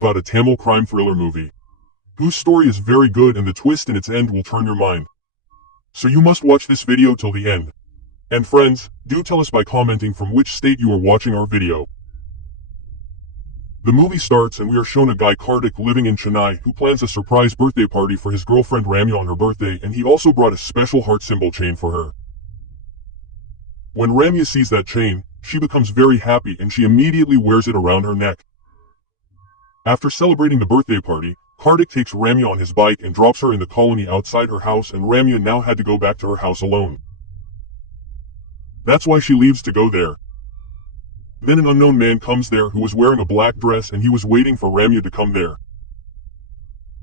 about a Tamil crime thriller movie, whose story is very good and the twist in its end will turn your mind. So you must watch this video till the end. And friends, do tell us by commenting from which state you are watching our video. The movie starts and we are shown a guy Kartik living in Chennai who plans a surprise birthday party for his girlfriend Ramya on her birthday, and he also brought a special heart symbol chain for her. When Ramya sees that chain, she becomes very happy and she immediately wears it around her neck. After celebrating the birthday party, Kartik takes Ramya on his bike and drops her in the colony outside her house, and Ramya now had to go back to her house alone. That's why she leaves to go there. Then an unknown man comes there who was wearing a black dress, and he was waiting for Ramya to come there.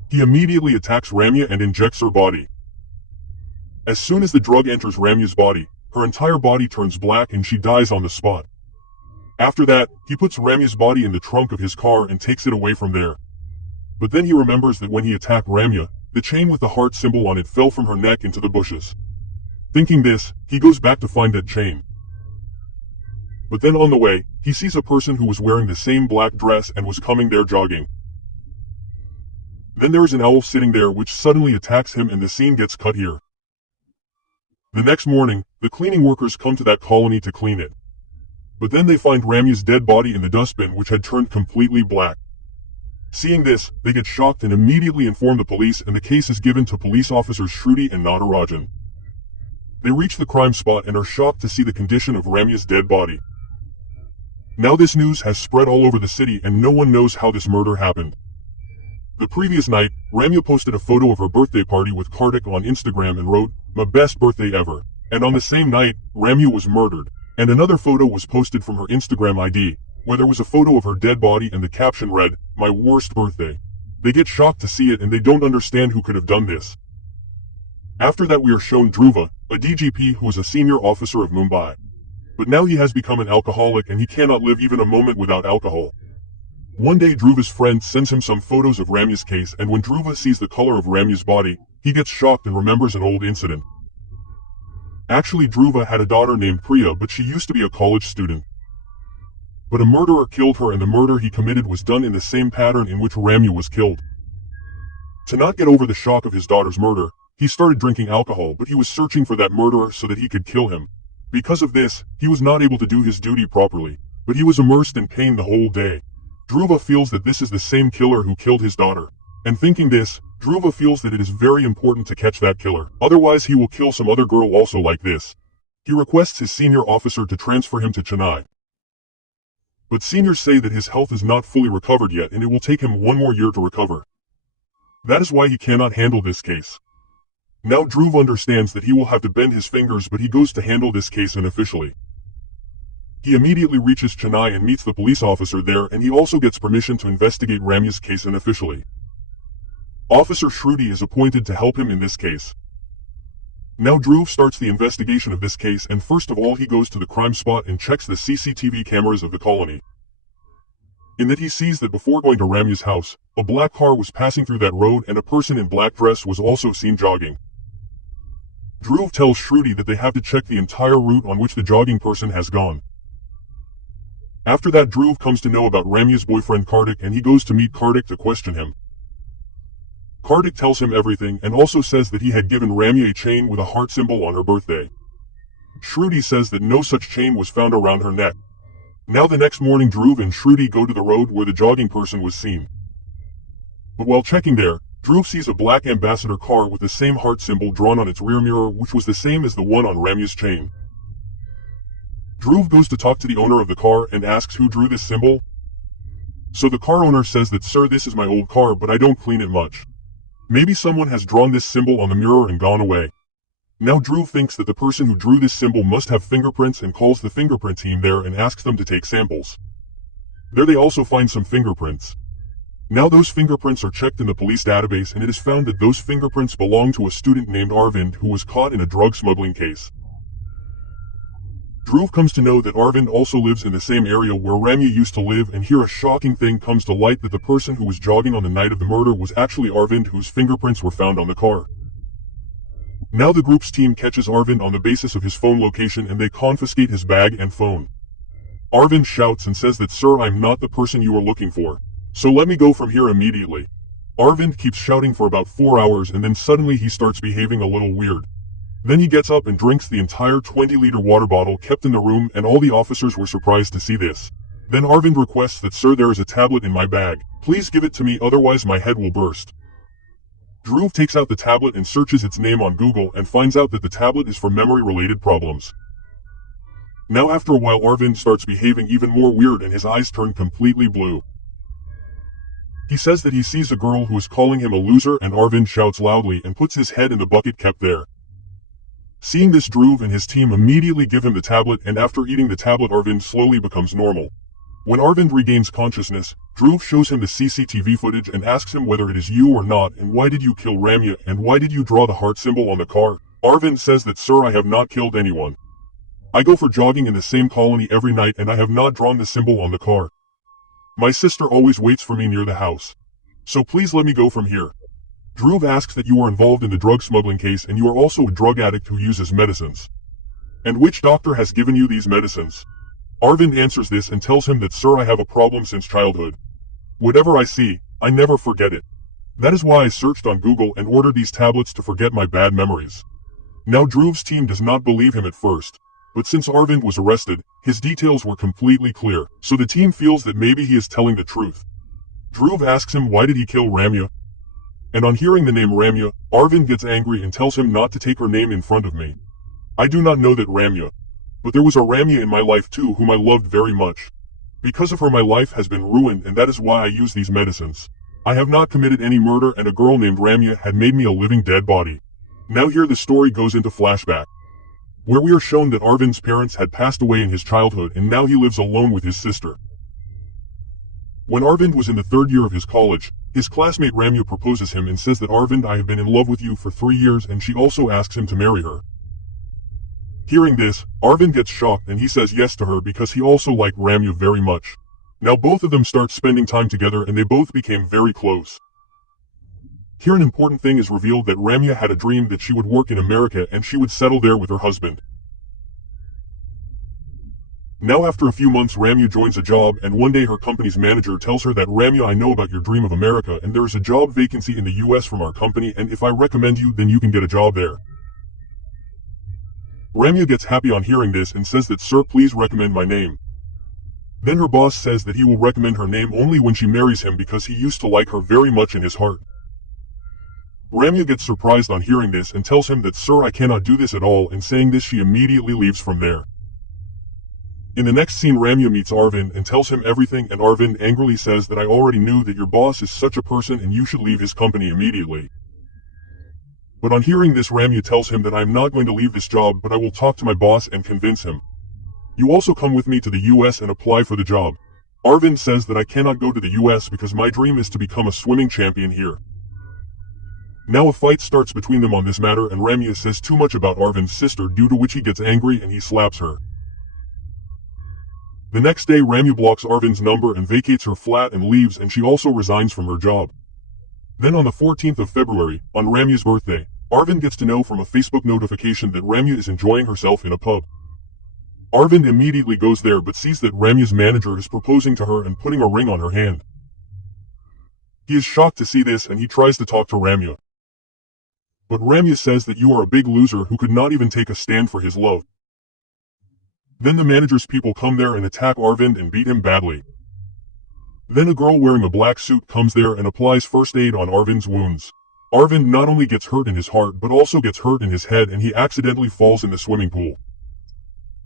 He immediately attacks Ramya and injects her body. As soon as the drug enters Ramya's body, her entire body turns black and she dies on the spot. After that, he puts Ramya's body in the trunk of his car and takes it away from there. But then he remembers that when he attacked Ramya, the chain with the heart symbol on it fell from her neck into the bushes. Thinking this, he goes back to find that chain. But then on the way, he sees a person who was wearing the same black dress and was coming there jogging. Then there is an owl sitting there which suddenly attacks him, and the scene gets cut here. The next morning, the cleaning workers come to that colony to clean it. But then they find Ramya's dead body in the dustbin, which had turned completely black. Seeing this, they get shocked and immediately inform the police, and the case is given to police officers Shruti and Natarajan. They reach the crime spot and are shocked to see the condition of Ramya's dead body. Now this news has spread all over the city and no one knows how this murder happened. The previous night, Ramya posted a photo of her birthday party with Kartik on Instagram and wrote, "My best birthday ever." And on the same night, Ramya was murdered, and another photo was posted from her Instagram ID, where there was a photo of her dead body and the caption read, "My worst birthday." They get shocked to see it and they don't understand who could have done this. After that we are shown Dhruva, a DGP who was a senior officer of Mumbai. But now he has become an alcoholic and he cannot live even a moment without alcohol. One day Dhruva's friend sends him some photos of Ramya's case, and when Dhruva sees the color of Ramya's body, he gets shocked and remembers an old incident. Actually Dhruva had a daughter named Priya, but she used to be a college student. But a murderer killed her, and the murder he committed was done in the same pattern in which Ramya was killed. To not get over the shock of his daughter's murder, he started drinking alcohol, but he was searching for that murderer so that he could kill him. Because of this, he was not able to do his duty properly, but he was immersed in pain the whole day. Dhruva feels that this is the same killer who killed his daughter. And thinking this, Dhruva feels that it is very important to catch that killer, otherwise he will kill some other girl also like this. He requests his senior officer to transfer him to Chennai. But seniors say that his health is not fully recovered yet and it will take him 1 more year to recover. That is why he cannot handle this case. Now Dhruv understands that he will have to bend his fingers, but he goes to handle this case unofficially. He immediately reaches Chennai and meets the police officer there, and he also gets permission to investigate Ramya's case unofficially. Officer Shruti is appointed to help him in this case. Now Dhruv starts the investigation of this case, and first of all he goes to the crime spot and checks the CCTV cameras of the colony. In that he sees that before going to Ramya's house, a black car was passing through that road and a person in black dress was also seen jogging. Dhruv tells Shruti that they have to check the entire route on which the jogging person has gone. After that Dhruv comes to know about Ramya's boyfriend Kartik, and he goes to meet Kartik to question him. Kartik tells him everything and also says that he had given Ramya a chain with a heart symbol on her birthday. Shruti says that no such chain was found around her neck. Now the next morning Dhruv and Shruti go to the road where the jogging person was seen. But while checking there, Dhruv sees a black ambassador car with the same heart symbol drawn on its rear mirror, which was the same as the one on Ramya's chain. Dhruv goes to talk to the owner of the car and asks who drew this symbol. So the car owner says that, "Sir, this is my old car, but I don't clean it much. Maybe someone has drawn this symbol on the mirror and gone away." Now Dhruv thinks that the person who drew this symbol must have fingerprints and calls the fingerprint team there and asks them to take samples. There they also find some fingerprints. Now those fingerprints are checked in the police database, and it is found that those fingerprints belong to a student named Arvind who was caught in a drug smuggling case. Dhruv comes to know that Arvind also lives in the same area where Ramya used to live, and here a shocking thing comes to light, that the person who was jogging on the night of the murder was actually Arvind, whose fingerprints were found on the car. Now the group's team catches Arvind on the basis of his phone location and they confiscate his bag and phone. Arvind shouts and says that, "Sir, I'm not the person you are looking for. So let me go from here immediately. Arvind keeps shouting for about 4 hours and then suddenly he starts behaving a little weird. Then he gets up and drinks the entire 20-liter water bottle kept in the room, and all the officers were surprised to see this. Then Arvind requests that, "Sir, there is a tablet in my bag. Please give it to me, otherwise my head will burst." Dhruv takes out the tablet and searches its name on Google and finds out that the tablet is for memory-related problems. Now after a while Arvind starts behaving even more weird and his eyes turn completely blue. He says that he sees a girl who is calling him a loser, and Arvind shouts loudly and puts his head in the bucket kept there. Seeing this, Dhruv and his team immediately give him the tablet, and after eating the tablet Arvind slowly becomes normal. When Arvind regains consciousness, Dhruv shows him the CCTV footage and asks him whether it is you or not, and why did you kill Ramya, and why did you draw the heart symbol on the car? Arvind says that, "Sir, I have not killed anyone. I go for jogging in the same colony every night and I have not drawn the symbol on the car. My sister always waits for me near the house. So please let me go from here." Dhruv asks that you are involved in the drug smuggling case and you are also a drug addict who uses medicines. "And which doctor has given you these medicines?" Arvind answers this and tells him that, "Sir, I have a problem since childhood. Whatever I see, I never forget it. That is why I searched on Google and ordered these tablets to forget my bad memories." Now Dhruv's team does not believe him at first, but since Arvind was arrested, his details were completely clear, so the team feels that maybe he is telling the truth. Dhruv asks him why did he kill Ramya, and on hearing the name Ramya, Arvind gets angry and tells him not to take her name in front of me. "I do not know that Ramya. But there was a Ramya in my life too whom I loved very much. Because of her my life has been ruined, and that is why I use these medicines. I have not committed any murder, and a girl named Ramya had made me a living dead body." Now here the story goes into flashback, where we are shown that Arvind's parents had passed away in his childhood and now he lives alone with his sister. When Arvind was in the 3rd year of his college, his classmate Ramya proposes him and says that, "Arvind, I have been in love with you for 3 years," and she also asks him to marry her. Hearing this, Arvind gets shocked and he says yes to her because he also liked Ramya very much. Now both of them start spending time together and they both became very close. Here an important thing is revealed, that Ramya had a dream that she would work in America and she would settle there with her husband. Now after a few months Ramya joins a job, and one day her company's manager tells her that, "Ramya, I know about your dream of America and there is a job vacancy in the US from our company, and if I recommend you then you can get a job there." Ramya gets happy on hearing this and says that, "Sir, please recommend my name." Then her boss says that he will recommend her name only when she marries him because he used to like her very much in his heart. Ramya gets surprised on hearing this and tells him that, "Sir, I cannot do this at all," and saying this she immediately leaves from there. In the next scene Ramya meets Arvind and tells him everything, and Arvind angrily says that, "I already knew that your boss is such a person and you should leave his company immediately." But on hearing this Ramya tells him that, "I am not going to leave this job, but I will talk to my boss and convince him. You also come with me to the US and apply for the job." Arvind says that, "I cannot go to the US because my dream is to become a swimming champion here." Now a fight starts between them on this matter, and Ramya says too much about Arvind's sister, due to which he gets angry and he slaps her. The next day Ramya blocks Arvind's number and vacates her flat and leaves, and she also resigns from her job. Then on the 14th of February, on Ramya's birthday, Arvind gets to know from a Facebook notification that Ramya is enjoying herself in a pub. Arvind immediately goes there but sees that Ramya's manager is proposing to her and putting a ring on her hand. He is shocked to see this and he tries to talk to Ramya. But Ramya says that, "You are a big loser who could not even take a stand for his love." Then the manager's people come there and attack Arvind and beat him badly. Then a girl wearing a black suit comes there and applies first aid on Arvind's wounds. Arvind not only gets hurt in his heart but also gets hurt in his head, and he accidentally falls in the swimming pool.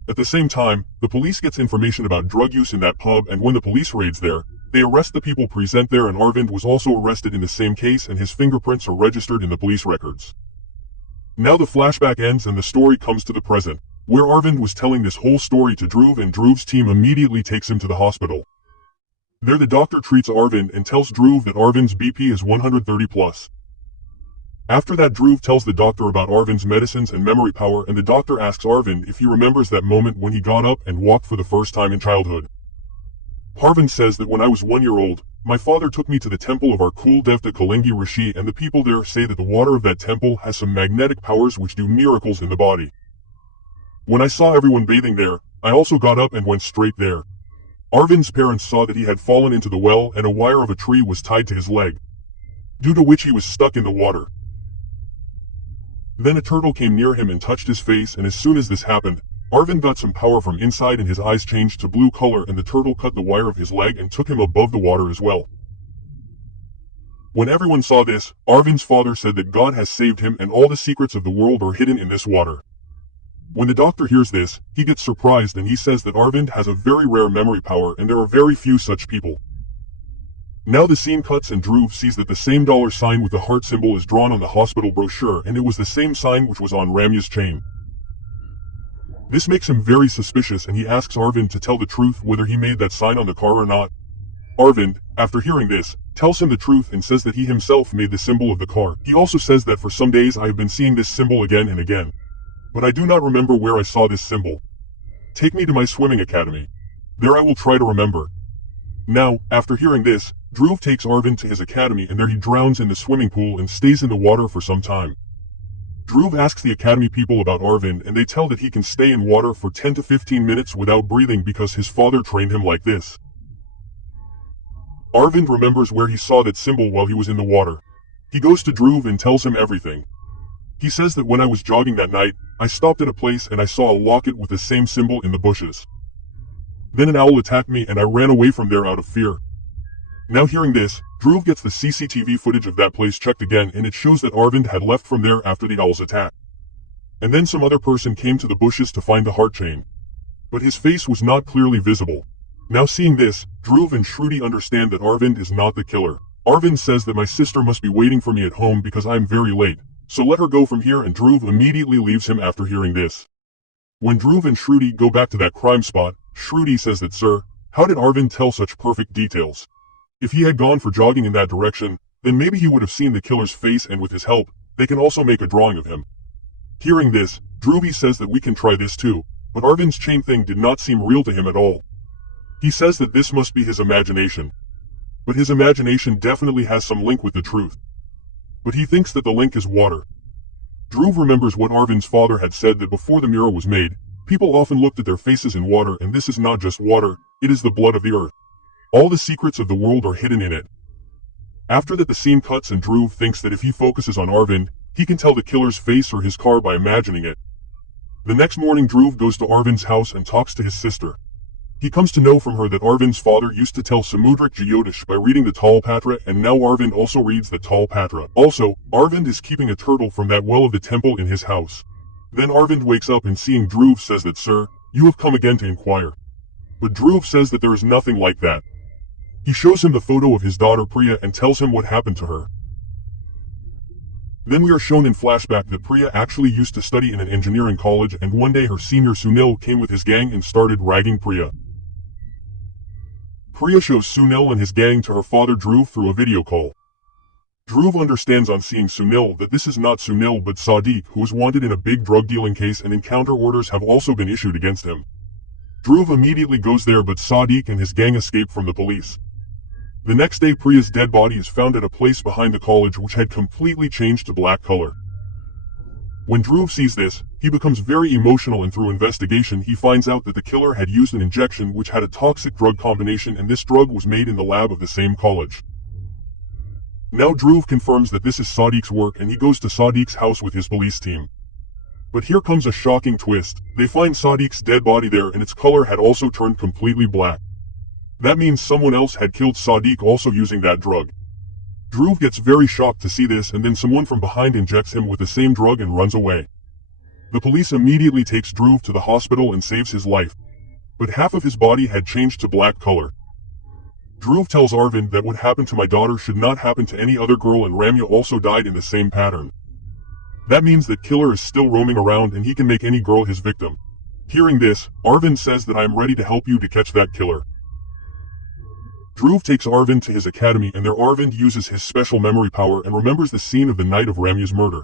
At the same time, the police gets information about drug use in that pub, and when the police raids there, they arrest the people present there, and Arvind was also arrested in the same case and his fingerprints are registered in the police records. Now the flashback ends and the story comes to the present, where Arvind was telling this whole story to Dhruv, and Dhruv's team immediately takes him to the hospital. There the doctor treats Arvind and tells Dhruv that Arvind's BP is 130 plus. After that Dhruv tells the doctor about Arvind's medicines and memory power, and the doctor asks Arvind if he remembers that moment when he got up and walked for the first time in childhood. Arvind says that, "When I was 1 year old, my father took me to the temple of our Kul Devta Kalingi Rishi, and the people there say that the water of that temple has some magnetic powers which do miracles in the body. When I saw everyone bathing there, I also got up and went straight there. Arvind's parents saw that he had fallen into the well and a wire of a tree was tied to his leg, due to which he was stuck in the water. Then a turtle came near him and touched his face, and as soon as this happened, Arvind got some power from inside and his eyes changed to blue color, and the turtle cut the wire of his leg and took him above the water as well. When everyone saw this, Arvind's father said that God has saved him and all the secrets of the world are hidden in this water. When the doctor hears this, he gets surprised and he says that Arvind has a very rare memory power and there are very few such people. Now the scene cuts and Dhruv sees that the same dollar sign with the heart symbol is drawn on the hospital brochure, and it was the same sign which was on Ramya's chain. This makes him very suspicious and he asks Arvind to tell the truth whether he made that sign on the car or not. Arvind, after hearing this, tells him the truth and says that he himself made the symbol of the car. He also says that for some days I have been seeing this symbol again and again, but I do not remember where I saw this symbol. Take me to my swimming academy. There I will try to remember. Now, after hearing this, Dhruv takes Arvind to his academy and there he drowns in the swimming pool and stays in the water for some time. Dhruv asks the academy people about Arvind and they tell that he can stay in water for 10 to 15 minutes without breathing because his father trained him like this. Arvind remembers where he saw that symbol while he was in the water. He goes to Dhruv and tells him everything. He says that when I was jogging that night, I stopped at a place and I saw a locket with the same symbol in the bushes. Then an owl attacked me and I ran away from there out of fear. Now hearing this, Dhruv gets the CCTV footage of that place checked again and it shows that Arvind had left from there after the owl's attack. And then some other person came to the bushes to find the heart chain. But his face was not clearly visible. Now seeing this, Dhruv and Shruti understand that Arvind is not the killer. Arvind says that my sister must be waiting for me at home because I am very late, so let her go from here, and Dhruv immediately leaves him after hearing this. When Dhruv and Shruti go back to that crime spot, Shruti says that, "Sir, how did Arvind tell such perfect details? If he had gone for jogging in that direction, then maybe he would have seen the killer's face, and with his help, they can also make a drawing of him." Hearing this, Dhruv says that we can try this too, but Arvind's chain thing did not seem real to him at all. He says that this must be his imagination. But his imagination definitely has some link with the truth. But he thinks that the link is water. Dhruv remembers what Arvind's father had said, that before the mirror was made, people often looked at their faces in water, and this is not just water, it is the blood of the earth. All the secrets of the world are hidden in it. After that the scene cuts and Dhruv thinks that if he focuses on Arvind, he can tell the killer's face or his car by imagining it. The next morning Dhruv goes to Arvind's house and talks to his sister. He comes to know from her that Arvind's father used to tell Samudrik Jyotish by reading the Talpatra, and now Arvind also reads the Talpatra. Also, Arvind is keeping a turtle from that well of the temple in his house. Then Arvind wakes up and seeing Dhruv says that, "Sir, you have come again to inquire." But Dhruv says that there is nothing like that. He shows him the photo of his daughter Priya and tells him what happened to her. Then we are shown in flashback that Priya actually used to study in an engineering college, and one day her senior Sunil came with his gang and started ragging Priya. Priya shows Sunil and his gang to her father Dhruv through a video call. Dhruv understands on seeing Sunil that this is not Sunil but Sadiq, who is wanted in a big drug dealing case, and encounter orders have also been issued against him. Dhruv immediately goes there, but Sadiq and his gang escape from the police. The next day Priya's dead body is found at a place behind the college which had completely changed to black color. When Dhruv sees this, he becomes very emotional, and through investigation he finds out that the killer had used an injection which had a toxic drug combination, and this drug was made in the lab of the same college. Now Dhruv confirms that this is Sadiq's work and he goes to Sadiq's house with his police team. But here comes a shocking twist. They find Sadiq's dead body there and its color had also turned completely black. That means someone else had killed Sadiq also using that drug. Dhruv gets very shocked to see this, and then someone from behind injects him with the same drug and runs away. The police immediately takes Dhruv to the hospital and saves his life. But half of his body had changed to black color. Dhruv tells Arvind that what happened to my daughter should not happen to any other girl, and Ramya also died in the same pattern. That means that killer is still roaming around and he can make any girl his victim. Hearing this, Arvind says that I am ready to help you to catch that killer. Dhruv takes Arvind to his academy, and there Arvind uses his special memory power and remembers the scene of the night of Ramya's murder.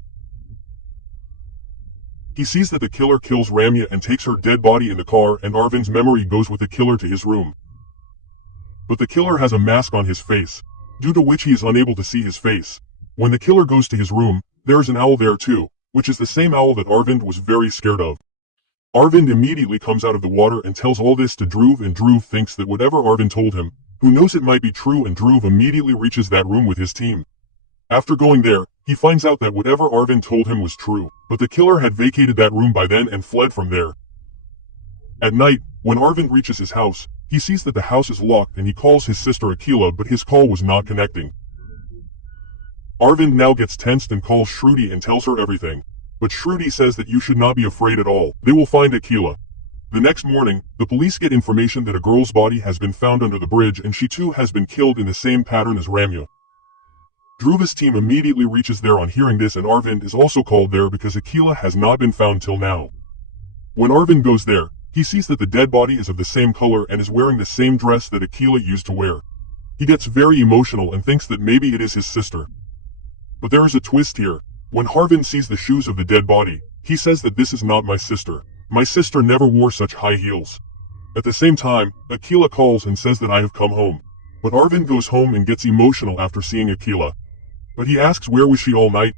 He sees that the killer kills Ramya and takes her dead body in the car, and Arvind's memory goes with the killer to his room. But the killer has a mask on his face, due to which he is unable to see his face. When the killer goes to his room, there is an owl there too, which is the same owl that Arvind was very scared of. Arvind immediately comes out of the water and tells all this to Dhruv, and Dhruv thinks that whatever Arvind told him, who knows it might be true, and Dhruv immediately reaches that room with his team. After going there, he finds out that whatever Arvind told him was true, but the killer had vacated that room by then and fled from there. At night, when Arvind reaches his house, he sees that the house is locked and he calls his sister Akila, but his call was not connecting. Arvind now gets tensed and calls Shruti and tells her everything. But Shruti says that you should not be afraid at all. They will find Akila. The next morning, the police get information that a girl's body has been found under the bridge and she too has been killed in the same pattern as Ramya. Dhruva's team immediately reaches there on hearing this, and Arvind is also called there because Akila has not been found till now. When Arvind goes there, he sees that the dead body is of the same color and is wearing the same dress that Akila used to wear. He gets very emotional and thinks that maybe it is his sister. But there is a twist here. When Arvind sees the shoes of the dead body, he says that this is not my sister. My sister never wore such high heels. At the same time, Akila calls and says that I have come home. But Arvind goes home and gets emotional after seeing Akila. But he asks where was she all night?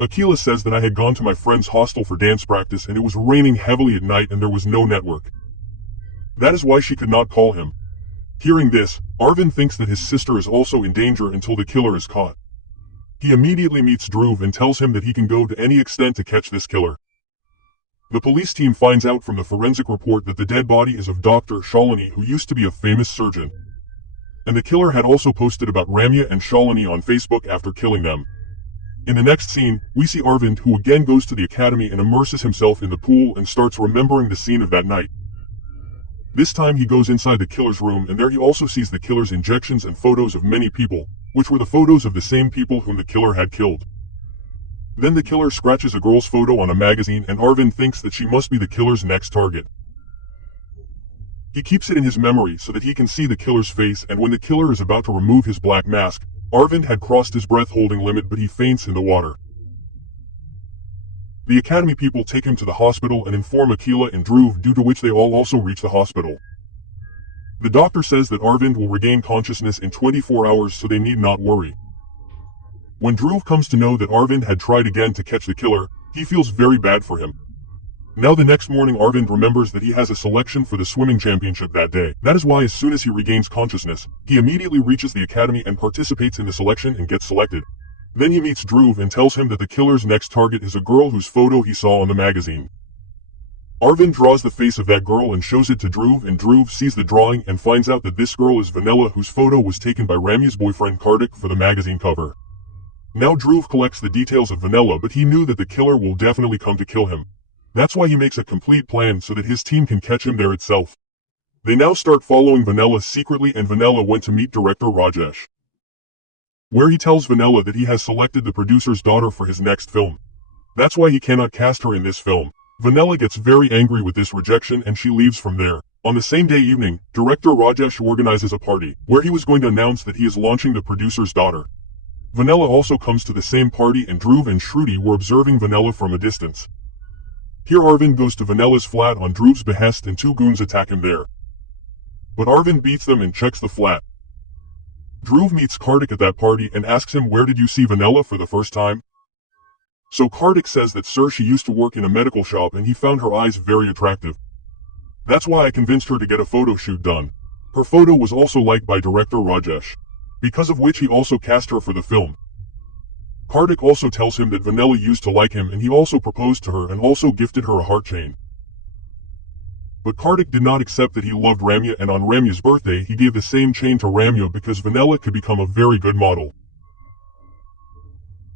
Akila says that I had gone to my friend's hostel for dance practice and it was raining heavily at night and there was no network. That is why she could not call him. Hearing this, Arvind thinks that his sister is also in danger until the killer is caught. He immediately meets Dhruv and tells him that he can go to any extent to catch this killer. The police team finds out from the forensic report that the dead body is of Dr. Shalini, who used to be a famous surgeon. And the killer had also posted about Ramya and Shalini on Facebook after killing them. In the next scene, we see Arvind, who again goes to the academy and immerses himself in the pool and starts remembering the scene of that night. This time he goes inside the killer's room, and there he also sees the killer's injections and photos of many people, which were the photos of the same people whom the killer had killed. Then the killer scratches a girl's photo on a magazine, and Arvind thinks that she must be the killer's next target. He keeps it in his memory so that he can see the killer's face, and when the killer is about to remove his black mask, Arvind had crossed his breath-holding limit, but he faints in the water. The academy people take him to the hospital and inform Akila and Dhruv, due to which they all also reach the hospital. The doctor says that Arvind will regain consciousness in 24 hours, so they need not worry. When Dhruv comes to know that Arvind had tried again to catch the killer, he feels very bad for him. Now the next morning Arvind remembers that he has a selection for the swimming championship that day. That is why as soon as he regains consciousness, he immediately reaches the academy and participates in the selection and gets selected. Then he meets Dhruv and tells him that the killer's next target is a girl whose photo he saw on the magazine. Arvind draws the face of that girl and shows it to Dhruv, and Dhruv sees the drawing and finds out that this girl is Vanilla, whose photo was taken by Ramya's boyfriend Kartik for the magazine cover. Now Dhruv collects the details of Vanilla, but he knew that the killer will definitely come to kill him. That's why he makes a complete plan so that his team can catch him there itself. They now start following Vanilla secretly, and Vanilla went to meet director Rajesh, where he tells Vanilla that he has selected the producer's daughter for his next film. That's why he cannot cast her in this film. Vanilla gets very angry with this rejection and she leaves from there. On the same day evening, director Rajesh organizes a party, where he was going to announce that he is launching the producer's daughter. Vanilla also comes to the same party, and Dhruv and Shruti were observing Vanilla from a distance. Here Arvind goes to Vanilla's flat on Dhruv's behest, and two goons attack him there. But Arvind beats them and checks the flat. Dhruv meets Kartik at that party and asks him, where did you see Vanilla for the first time? So Kartik says that sir, she used to work in a medical shop and he found her eyes very attractive. That's why I convinced her to get a photo shoot done. Her photo was also liked by director Rajesh, because of which he also cast her for the film. Kartik also tells him that Vanilla used to like him and he also proposed to her and also gifted her a heart chain. But Kartik did not accept that he loved Ramya, and on Ramya's birthday he gave the same chain to Ramya because Vanilla could become a very good model.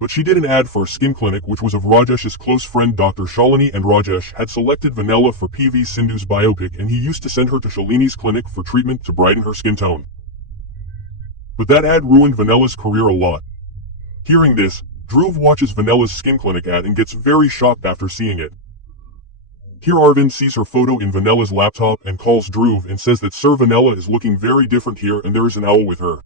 But she did an ad for a skin clinic which was of Rajesh's close friend Dr. Shalini, and Rajesh had selected Vanilla for PV Sindhu's biopic, and he used to send her to Shalini's clinic for treatment to brighten her skin tone. But that ad ruined Vanilla's career a lot. Hearing this, Dhruv watches Vanilla's skin clinic ad and gets very shocked after seeing it. Here Arvind sees her photo in Vanilla's laptop and calls Dhruv and says that Sir Vanilla is looking very different here and there is an owl with her.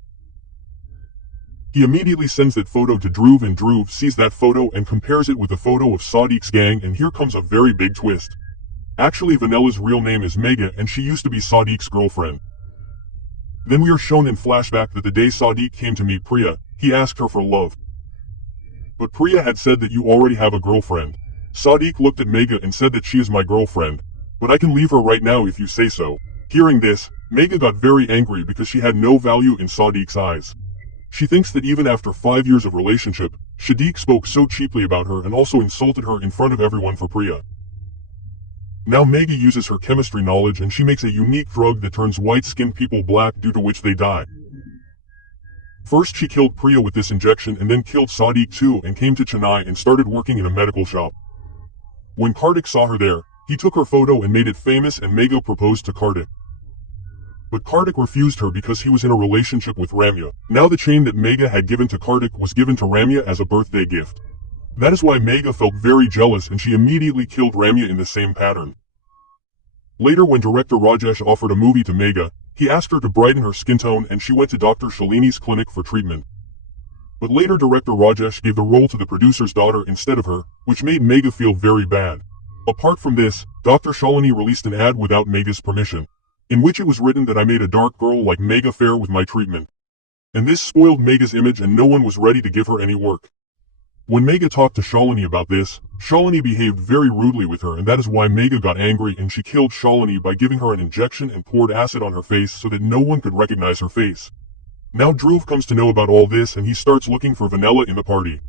He immediately sends that photo to Dhruv, and Dhruv sees that photo and compares it with the photo of Sadiq's gang, and here comes a very big twist. Actually Vanilla's real name is Megha and she used to be Sadiq's girlfriend. Then we are shown in flashback that the day Sadiq came to meet Priya, he asked her for love. But Priya had said that you already have a girlfriend. Sadiq looked at Mega and said that she is my girlfriend, but I can leave her right now if you say so. Hearing this, Mega got very angry because she had no value in Sadiq's eyes. She thinks that even after 5 years of relationship, Sadiq spoke so cheaply about her and also insulted her in front of everyone for Priya. Now Mega uses her chemistry knowledge and she makes a unique drug that turns white-skinned people black, due to which they die. First she killed Priya with this injection and then killed Sadiq too, and came to Chennai and started working in a medical shop. When Kartik saw her there, he took her photo and made it famous, and Mega proposed to Kartik. But Kartik refused her because he was in a relationship with Ramya. Now the chain that Mega had given to Kartik was given to Ramya as a birthday gift. That is why Mega felt very jealous and she immediately killed Ramya in the same pattern. Later, when director Rajesh offered a movie to Mega, he asked her to brighten her skin tone and she went to Dr. Shalini's clinic for treatment. But later director Rajesh gave the role to the producer's daughter instead of her, which made Mega feel very bad. Apart from this, Dr. Shalini released an ad without Mega's permission, in which it was written that I made a dark girl like Mega fair with my treatment. And this spoiled Mega's image and no one was ready to give her any work. When Mega talked to Shalini about this, Shalini behaved very rudely with her, and that is why Mega got angry and she killed Shalini by giving her an injection and poured acid on her face so that no one could recognize her face. Now Dhruv comes to know about all this and he starts looking for Vanilla in the party.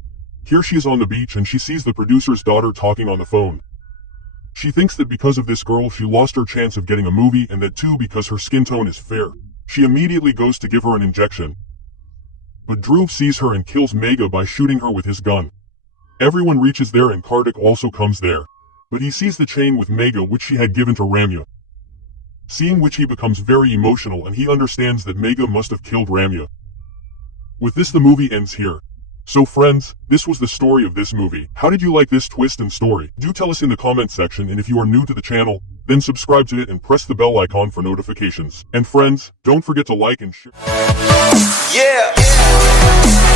Here she is on the beach and she sees the producer's daughter talking on the phone. She thinks that because of this girl she lost her chance of getting a movie, and that too because her skin tone is fair. She immediately goes to give her an injection. But Dhruv sees her and kills Mega by shooting her with his gun. Everyone reaches there and Kartik also comes there. But he sees the chain with Mega which she had given to Ramya. Seeing which he becomes very emotional and he understands that Mega must have killed Ramya. With this the movie ends here. So friends, this was the story of this movie. How did you like this twist and story? Do tell us in the comment section, and if you are new to the channel, then subscribe to it and press the bell icon for notifications. And friends, don't forget to like and share. Yeah!